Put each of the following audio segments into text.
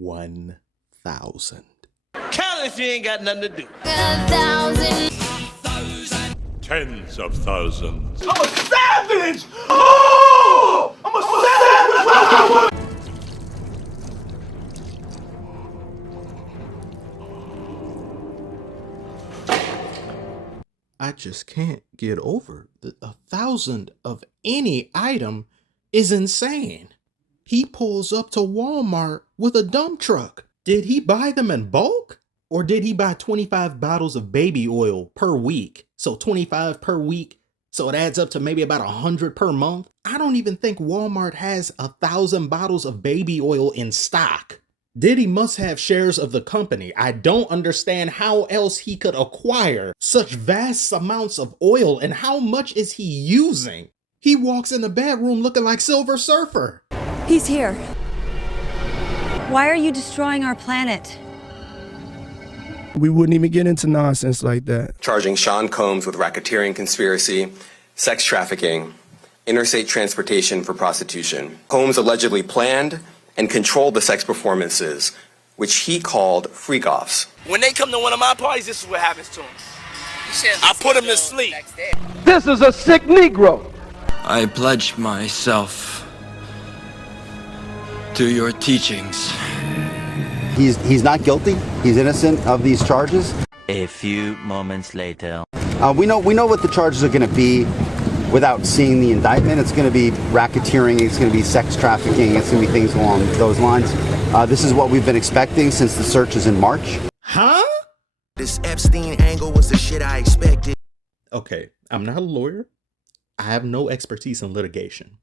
1,000. Count if you ain't got nothing to do. 1,000. Tens of thousands. I'm a savage! Oh! I'm a savage! I just can't get over that 1,000 of any item is insane. He pulls up to Walmart with a dump truck. Did he buy them in bulk? Or did he buy 25 bottles of baby oil per week? So 25 per week. So it adds up to maybe about 100 per month. I don't even think Walmart has 1,000 bottles of baby oil in stock. Diddy must have shares of the company. I don't understand how else he could acquire such vast amounts of oil, and how much is he using? He walks in the bedroom looking like Silver Surfer. He's here. Why are you destroying our planet? We wouldn't even get into nonsense like that. Charging Sean Combs with racketeering conspiracy, sex trafficking, interstate transportation for prostitution. Combs allegedly planned and controlled the sex performances, which he called freak-offs. When they come to one of my parties, this is what happens to them. I put them to sleep. This is a sick Negro. I pledge myself to your teachings. He's not guilty. He's innocent of these charges. A few moments later. We know what the charges are going to be without seeing the indictment. It's going to be racketeering. It's going to be sex trafficking. It's going to be things along those lines. This is what we've been expecting since the searches in March. Huh? This Epstein angle was the shit I expected. Okay, I'm not a lawyer. I have no expertise in litigation.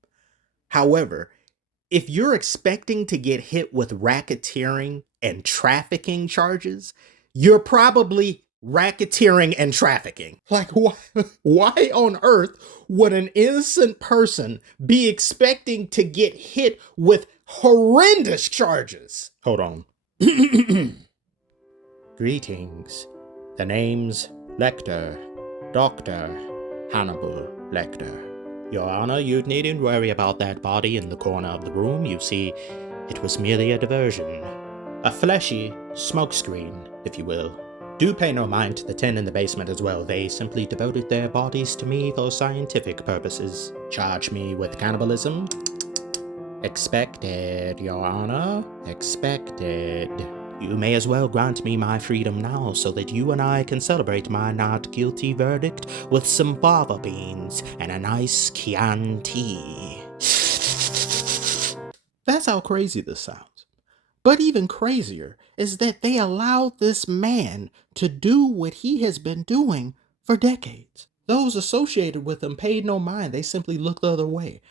However, if you're expecting to get hit with racketeering and trafficking charges, you're probably racketeering and trafficking. Like, why on earth would an innocent person be expecting to get hit with horrendous charges? Hold on. Greetings. The name's Lecter. Dr. Hannibal Lecter. Your Honor, you needn't worry about that body in the corner of the room. You see, it was merely a diversion. A fleshy smokescreen, if you will. Do pay no mind to the 10 in the basement as well. They simply devoted their bodies to me for scientific purposes. Charge me with cannibalism? Expected, Your Honor. Expected. You may as well grant me my freedom now so that you and I can celebrate my not guilty verdict with some fava beans and a nice Chianti. That's how crazy this sounds. But even crazier is that they allowed this man to do what he has been doing for decades. Those associated with him paid no mind. They simply looked the other way.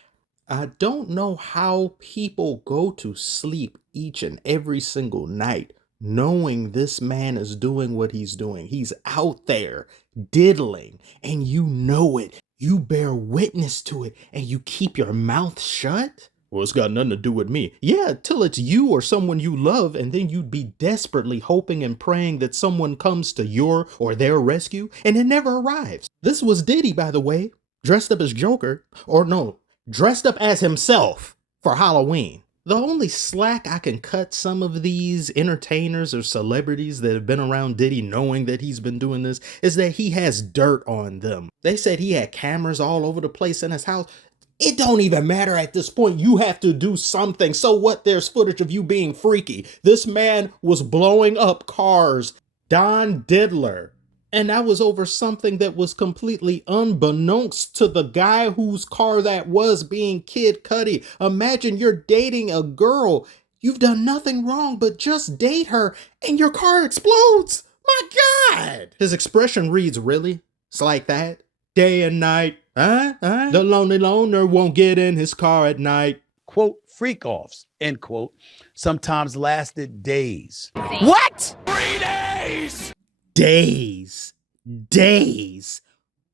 I don't know how people go to sleep each and every single night knowing this man is doing what he's doing. He's out there diddling, and you know it. You bear witness to it, and you keep your mouth shut? Well, it's got nothing to do with me. Yeah, till it's you or someone you love, and then you'd be desperately hoping and praying that someone comes to your or their rescue, and it never arrives. This was Diddy, by the way, dressed up as Joker, or no, dressed up as himself for Halloween. The only slack I can cut some of these entertainers or celebrities that have been around Diddy knowing that he's been doing this is that he has dirt on them. They said he had cameras all over the place in his house. It don't even matter at this point. You have to do something. So what? There's footage of you being freaky. This man was blowing up cars. Don Diddler. And that was over something that was completely unbeknownst to the guy whose car that was, being Kid Cudi. Imagine you're dating a girl. You've done nothing wrong but just date her and your car explodes. My God. His expression reads, really? It's like that? Day and night. The lonely loner won't get in his car at night. Quote, freak-offs, end quote, sometimes lasted days. What? 3 days! Days,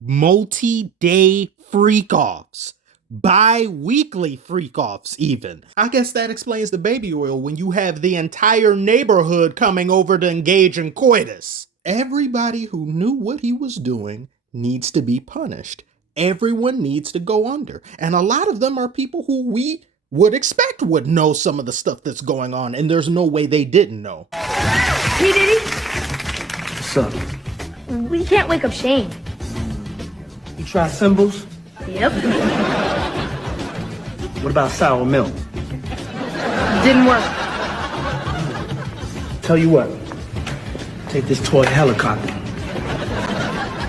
multi-day freak-offs, bi-weekly freak-offs even. I guess that explains the baby oil when you have the entire neighborhood coming over to engage in coitus. Everybody who knew what he was doing needs to be punished. Everyone needs to go under. And a lot of them are people who we would expect would know some of the stuff that's going on, and there's no way they didn't know. Hey, Diddy. What's up? We can't wake up Shane. You try symbols? Yep. What about sour milk? Didn't work. Tell you what. Take this toy helicopter.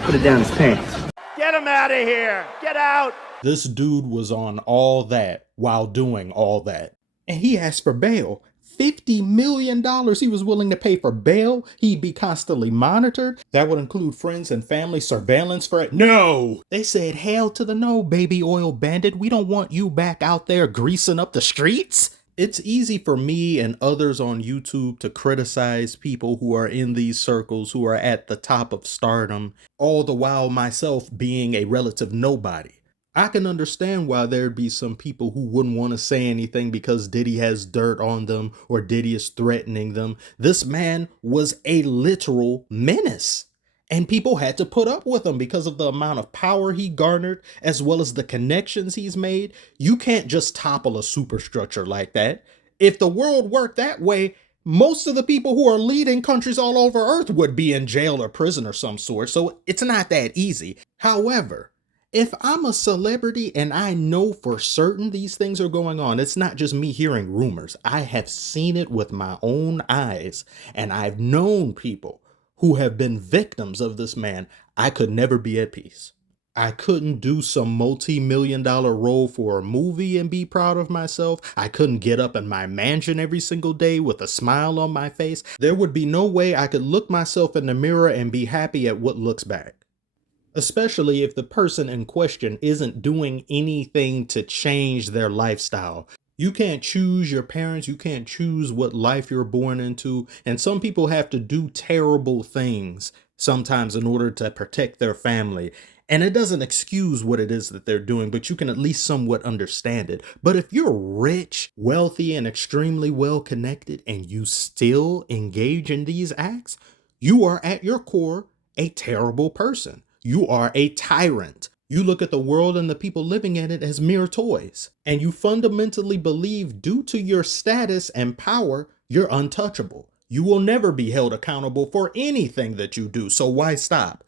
Put it down his pants. Get him out of here. Get out. This dude was on all that while doing all that. And he asked for bail. $50 million he was willing to pay for bail. He'd be constantly monitored. That would include friends and family surveillance for it. No! They said, hell to the no, baby oil bandit. We don't want you back out there greasing up the streets. It's easy for me and others on YouTube to criticize people who are in these circles, who are at the top of stardom, all the while myself being a relative nobody. I can understand why there'd be some people who wouldn't want to say anything because Diddy has dirt on them or Diddy is threatening them. This man was a literal menace, and people had to put up with him because of the amount of power he garnered as well as the connections he's made. You can't just topple a superstructure like that. If the world worked that way, most of the people who are leading countries all over Earth would be in jail or prison or some sort, so it's not that easy. However, if I'm a celebrity and I know for certain these things are going on, it's not just me hearing rumors. I have seen it with my own eyes, and I've known people who have been victims of this man. I could never be at peace. I couldn't do some multi-million-dollar role for a movie and be proud of myself. I couldn't get up in my mansion every single day with a smile on my face. There would be no way I could look myself in the mirror and be happy at what looks back. Especially if the person in question isn't doing anything to change their lifestyle. You can't choose your parents, you can't choose what life you're born into, and some people have to do terrible things sometimes in order to protect their family. And it doesn't excuse what it is that they're doing, but you can at least somewhat understand it. But if you're rich, wealthy, and extremely well connected, and you still engage in these acts, you are at your core a terrible person. You are a tyrant. You look at the world and the people living in it as mere toys. And you fundamentally believe due to your status and power, you're untouchable. You will never be held accountable for anything that you do. So why stop?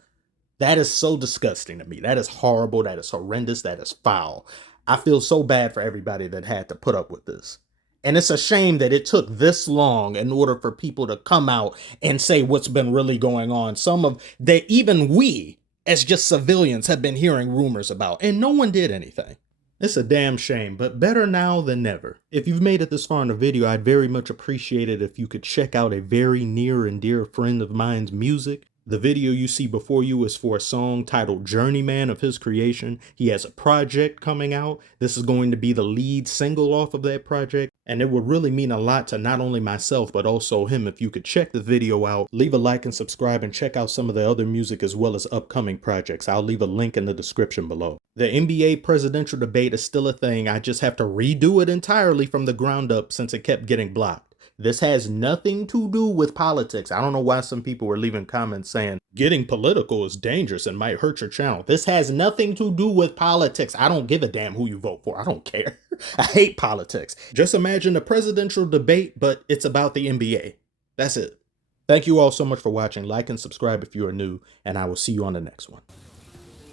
That is so disgusting to me. That is horrible. That is horrendous. That is foul. I feel so bad for everybody that had to put up with this. And it's a shame that it took this long in order for people to come out and say what's been really going on. Some of that, even we, as just civilians, have been hearing rumors about, and no one did anything. It's a damn shame, but better now than never. If you've made it this far in the video, I'd very much appreciate it if you could check out a very near and dear friend of mine's music. The video you see before you is for a song titled Journeyman of his creation. He has a project coming out. This is going to be the lead single off of that project. And it would really mean a lot to not only myself, but also him if you could check the video out, leave a like and subscribe, and check out some of the other music as well as upcoming projects. I'll leave a link in the description below. The NBA presidential debate is still a thing. I just have to redo it entirely from the ground up since it kept getting blocked. This has nothing to do with politics. I don't know why some people were leaving comments saying getting political is dangerous and might hurt your channel. This has nothing to do with politics. I don't give a damn who you vote for. I don't care. I hate politics. Just imagine a presidential debate, but it's about the NBA. That's it. Thank you all so much for watching. Like and subscribe if you are new, and I will see you on the next one.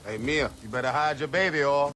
Hey, Mia, you better hide your baby oil.